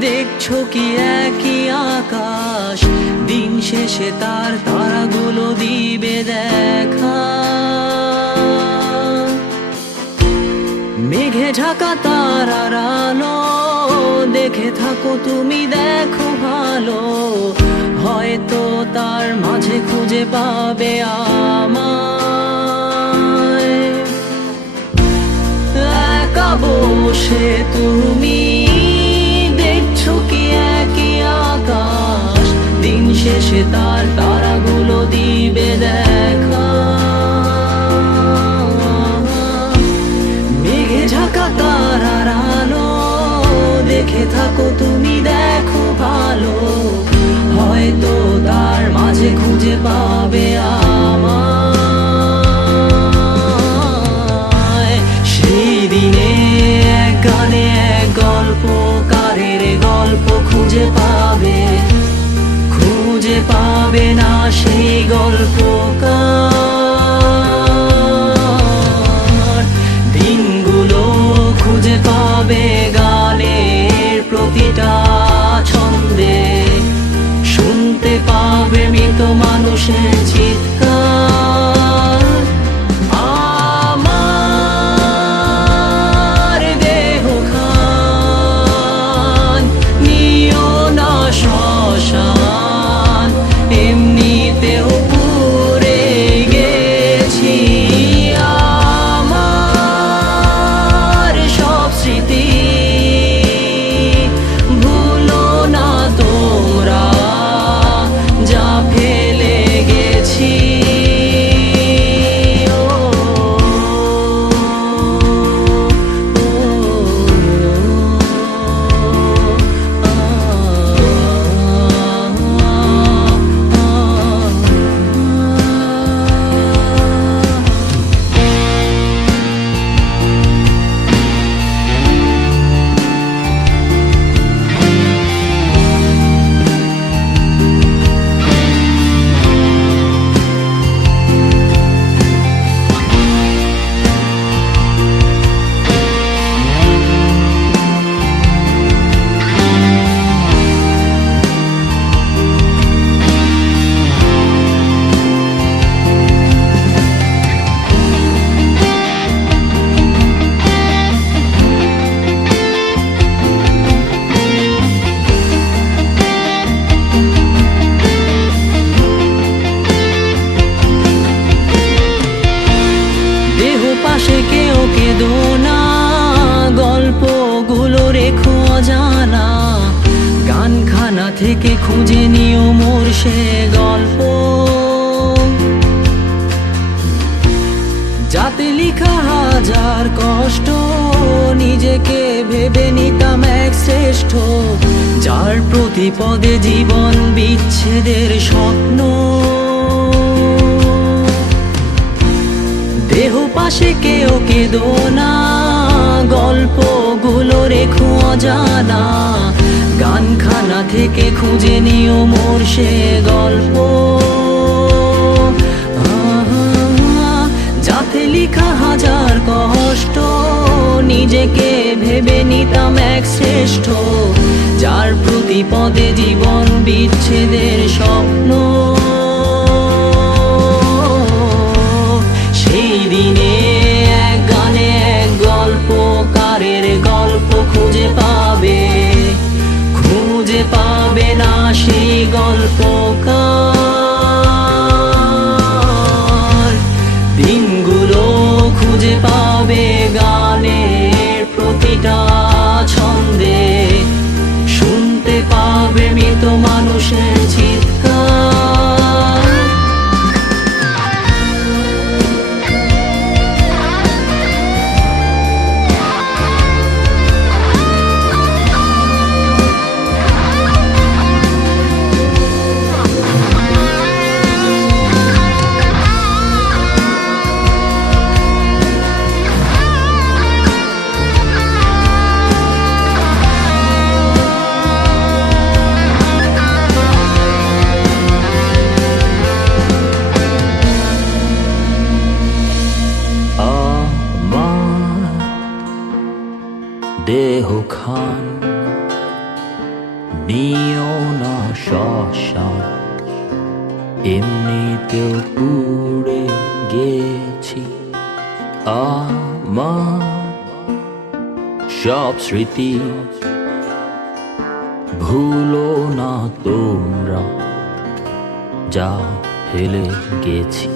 দেখছো কি একই আকাশ, দিন শেষে তার তারাগুলো দিবে দেখা। মেঘে ঢাকা তারার আলো দেখে থাকো তুমি, দেখো ভালো, হয়তো তার মাঝে খুঁজে পাবে আমায়। একা বসে তুমি দেখছো কি একই আকাশ, দিন শেষে তার তারাগুলো দিবে দেখা। মেঘে ঢাকা তারার আলো দেখে থাকো তুমি, দেখো ভালো, হয়তো তার মাঝে খুঁজে পাবে আমায়। সেই দিনে এক গানে এক গল্পকারের গল্প খুঁজে পাবে, খুঁজে পাবে না সেই গল্পকার। দিনগুলো খুঁজে পাবে গানের প্রতিটা ছন্দে, শুনতে পাবে মৃত মানুষের চিৎকার। আমার দেহ খান নিও না শ্মশান, এমনিতেও পুড়ে গেছি। আমার সব স্মৃতি ভুলো না তোমরা, যা ফেলে গেছি। পাশে কেউ কেঁদো না, গল্পগুলো রেখো অজানা, গানখানা থেকে খুঁজে নিও মোর সে গল্প, যাতে লিখা হাজার কষ্ট, নিজেকে ভেবে নিতাম এক শ্রেষ্ঠ, যার প্রতি পদে জীবন বিচ্ছেদের স্বপ্ন। দেহ পাশে কেউ কেঁদো না, গল্পগুলো রেখো অজানা, গানখানা থেকে খুঁজে নিও মোর সে গল্প, যাতে লিখা হাজার কষ্ট, নিজেকে ভেবে নিতাম এক শ্রেষ্ঠ, যার প্রতি পদে জীবন বিচ্ছেদের স্বপ্ন। সেই দিনে এক গানে এক গল্পকারের গল্প খুঁজে পাবে, খুঁজে পাবে না সেই গল্পকার। দিনগুলো খুঁজে পাবে গানের প্রতিটা ছন্দে, শুনতে পাবে মৃত মানুষের চিৎকার। পাষাণ এমনিতেও পুড়ে গেছি। আমার সব স্মৃতি ভুলো না তোমরা, যা ফেলে গেছি।